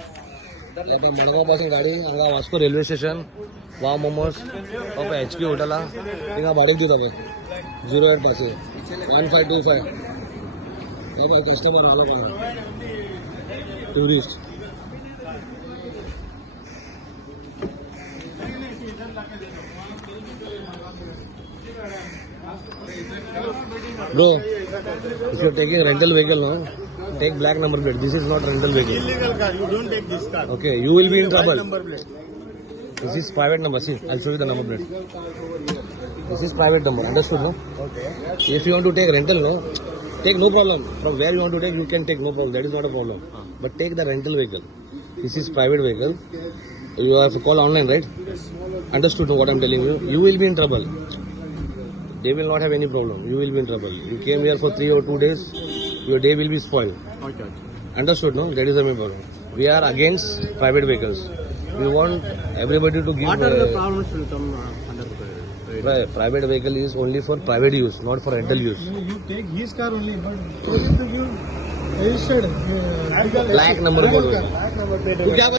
आता मडगाव पासून गाडी हांगा वास्को रेल्वे स्टेशन वाव मोमोज HQ हॉटेला थिंगा भाडेक दिता पळय 08 पासे 1525 कस्टमर आलो का tourist Bro, if you're taking rental vehicle now, take black number plate. This is not rental vehicle. Illegal car. You don't take this car. Okay, you will be in White trouble. number plate. This is private number. See, I'll show you the number plate. This is private number. Understood, no? Okay. If you want to take rental, no, take no problem. From where you want to take, you can take no problem. That is not a problem. But take the rental vehicle. This is private vehicle. You have to call online, right? Understood, no, what I'm telling you? You will be in trouble. They will not have any problem. You will be in trouble. You came here for 3 or 2 days, your day will be spoiled. Okay. Understood, no? That is the main problem. We are against private vehicles. We want everybody to give... What are the problems will come under private vehicle is only for private use, not for rental use. No, you take his car only, but you to give registered. Black number. Black number plate.